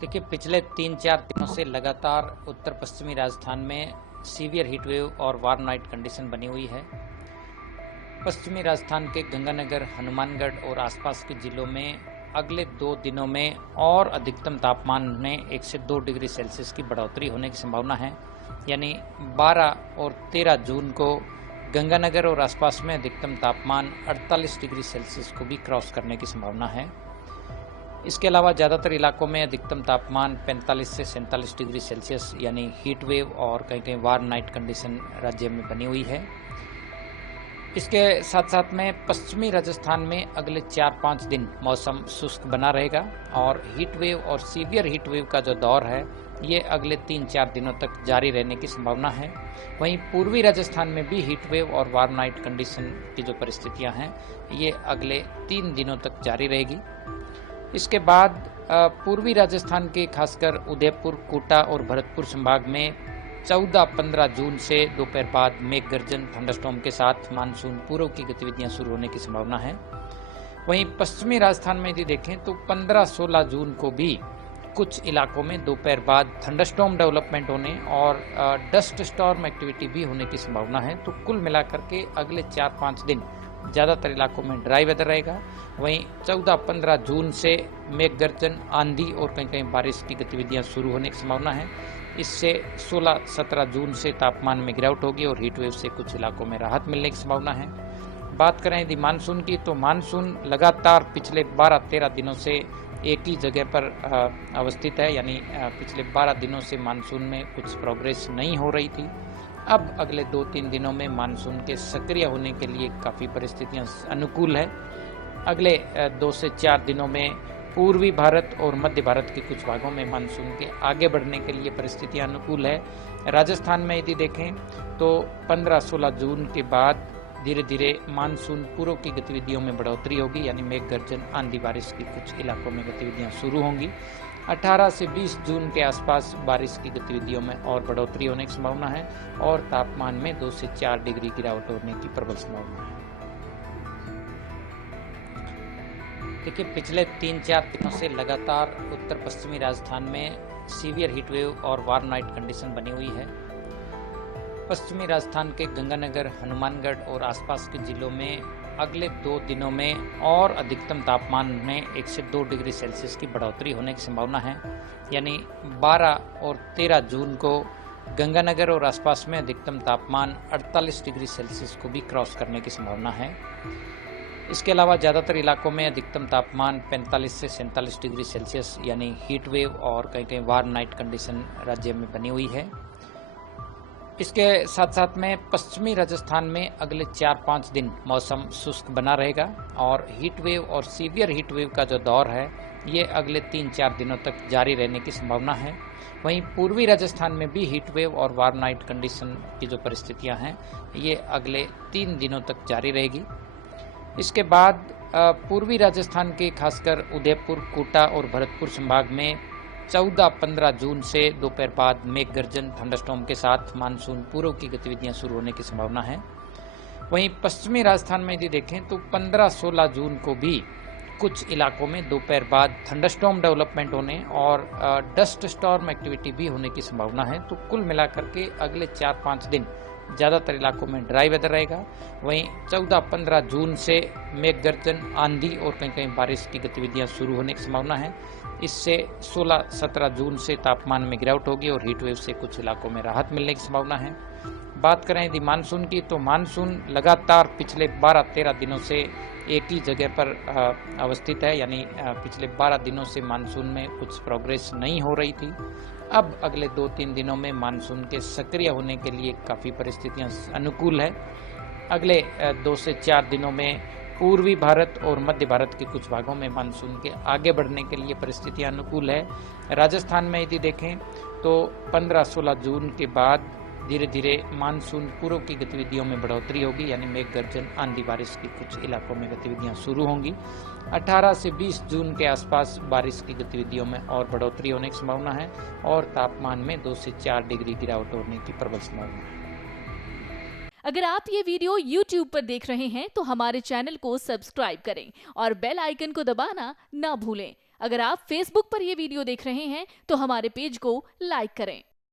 देखिए, पिछले 3-4 दिनों से लगातार उत्तर पश्चिमी राजस्थान में सीवियर हीट वेव और वार्म नाइट कंडीशन बनी हुई है। पश्चिमी राजस्थान के गंगानगर, हनुमानगढ़ और आसपास के जिलों में अगले 2 दिनों में और अधिकतम तापमान में 1 से 2 डिग्री सेल्सियस की बढ़ोतरी होने की संभावना है। यानी 12 और 13 जून को गंगानगर और आसपास में अधिकतम तापमान 48 डिग्री सेल्सियस को भी क्रॉस करने की संभावना है। इसके अलावा ज़्यादातर इलाकों में अधिकतम तापमान 45 से 47 डिग्री सेल्सियस यानी हीट वेव और कहीं कहीं वार्म नाइट कंडीशन राज्य में बनी हुई है। इसके साथ साथ में पश्चिमी राजस्थान में अगले 4-5 दिन मौसम शुष्क बना रहेगा और हीट वेव और सीवियर हीट वेव का जो दौर है ये अगले 3-4 दिनों तक जारी रहने की संभावना है। वहीं पूर्वी राजस्थान में भी हीट वेव और वार्म नाइट कंडीशन की जो परिस्थितियां हैं ये अगले 3 दिनों तक जारी रहेगी। इसके बाद पूर्वी राजस्थान के खासकर उदयपुर, कोटा और भरतपुर संभाग में 14-15 जून से दोपहर बाद मेघ गर्जन, थंडरस्टॉर्म के साथ मानसून पूर्व की गतिविधियां शुरू होने की संभावना है। वहीं पश्चिमी राजस्थान में यदि देखें तो 15-16 जून को भी कुछ इलाकों में दोपहर बाद थंडरस्टॉर्म डेवलपमेंट होने और डस्ट स्टॉर्म एक्टिविटी भी होने की संभावना है। तो कुल मिलाकर के अगले 4-5 दिन ज़्यादातर इलाकों में ड्राई वेदर रहेगा। वहीं 14-15 जून से मेघ गर्जन, आंधी और कहीं कहीं बारिश की गतिविधियां शुरू होने की संभावना है। इससे 16-17 जून से तापमान में गिरावट होगी और हीट वेव से कुछ इलाकों में राहत मिलने की संभावना है। बात करें यदि मानसून की, तो मानसून लगातार पिछले 12-13 दिनों से एक ही जगह पर अवस्थित है। यानी पिछले 12 दिनों से मानसून में कुछ प्रोग्रेस नहीं हो रही थी। अब अगले 2-3 दिनों में मानसून के सक्रिय होने के लिए काफ़ी परिस्थितियां अनुकूल है। अगले 2 से 4 दिनों में पूर्वी भारत और मध्य भारत के कुछ भागों में मानसून के आगे बढ़ने के लिए परिस्थितियां अनुकूल है। राजस्थान में यदि देखें तो 15-16 जून के बाद धीरे धीरे मानसून पूर्व की गतिविधियों में बढ़ोतरी होगी। यानी मेघ गर्जन, आंधी बारिश की कुछ इलाकों में गतिविधियां शुरू होंगी। 18 से 20 जून के आसपास बारिश की गतिविधियों में और बढ़ोतरी होने की संभावना है और तापमान में 2 से 4 डिग्री गिरावट होने की प्रबल संभावना है। देखिए, पिछले 3-4 दिनों से लगातार उत्तर पश्चिमी राजस्थान में सीवियर हीट वेव और वार्म नाइट कंडीशन बनी हुई है। पश्चिमी राजस्थान के गंगानगर, हनुमानगढ़ और आसपास के जिलों में अगले 2 दिनों में और अधिकतम तापमान में 1 से 2 डिग्री सेल्सियस की बढ़ोतरी होने की संभावना है। यानी 12 और 13 जून को गंगानगर और आसपास में अधिकतम तापमान 48 डिग्री सेल्सियस को भी क्रॉस करने की संभावना है। इसके अलावा ज़्यादातर इलाकों में अधिकतम तापमान 45 से 47 डिग्री सेल्सियस यानी हीट वेव और कहीं कहीं वार्म नाइट कंडीशन राज्य में बनी हुई है। इसके साथ साथ में पश्चिमी राजस्थान में अगले 4-5 दिन मौसम शुष्क बना रहेगा और हीट वेव और सीवियर हीट वेव का जो दौर है ये अगले 3-4 दिनों तक जारी रहने की संभावना है। वहीं पूर्वी राजस्थान में भी हीट वेव और वार्म नाइट कंडीशन की जो परिस्थितियां हैं ये अगले 3 दिनों तक जारी रहेगी। इसके बाद पूर्वी राजस्थान के खासकर उदयपुर, कोटा और भरतपुर संभाग में 14-15 जून से दोपहर बाद मेघ गर्जन, थंडरस्टॉर्म के साथ मानसून पूर्व की गतिविधियां शुरू होने की संभावना है। वहीं पश्चिमी राजस्थान में यदि देखें तो 15-16 जून को भी कुछ इलाकों में दोपहर बाद थंडरस्टॉर्म डेवलपमेंट होने और डस्ट स्टॉर्म एक्टिविटी भी होने की संभावना है। तो कुल मिलाकर के अगले 4-5 दिन ज़्यादातर इलाकों में ड्राई वेदर रहेगा। वहीं 14-15 जून से मेघ गर्जन, आंधी और कहीं कहीं बारिश की गतिविधियां शुरू होने की संभावना है। इससे 16-17 जून से तापमान में गिरावट होगी और हीट वेव से कुछ इलाकों में राहत मिलने की संभावना है। बात करें यदि मानसून की, तो मानसून लगातार पिछले 12-13 दिनों से एक ही जगह पर अवस्थित है। यानी पिछले 12 दिनों से मानसून में कुछ प्रोग्रेस नहीं हो रही थी। अब अगले 2-3 दिनों में मानसून के सक्रिय होने के लिए काफ़ी परिस्थितियां अनुकूल है। अगले 2 से 4 दिनों में पूर्वी भारत और मध्य भारत के कुछ भागों में मानसून के आगे बढ़ने के लिए परिस्थितियां अनुकूल है। राजस्थान में यदि देखें तो 15-16 जून के बाद धीरे धीरे मानसून पूर्व की गतिविधियों में बढ़ोतरी होगी। यानी मेघ गर्जन, आंधी बारिश की कुछ इलाकों में गतिविधियां शुरू होंगी। 18 से 20 जून के आसपास बारिश की गतिविधियों में और बढ़ोतरी होने की संभावना है और तापमान में 2 से 4 डिग्री गिरावट होने की प्रबल संभावना है। अगर आप ये वीडियो YouTube पर देख रहे हैं तो हमारे चैनल को सब्सक्राइब करें और बेल आइकन को दबाना ना भूलें। अगर आप Facebook पर ये वीडियो देख रहे हैं तो हमारे पेज को लाइक करें।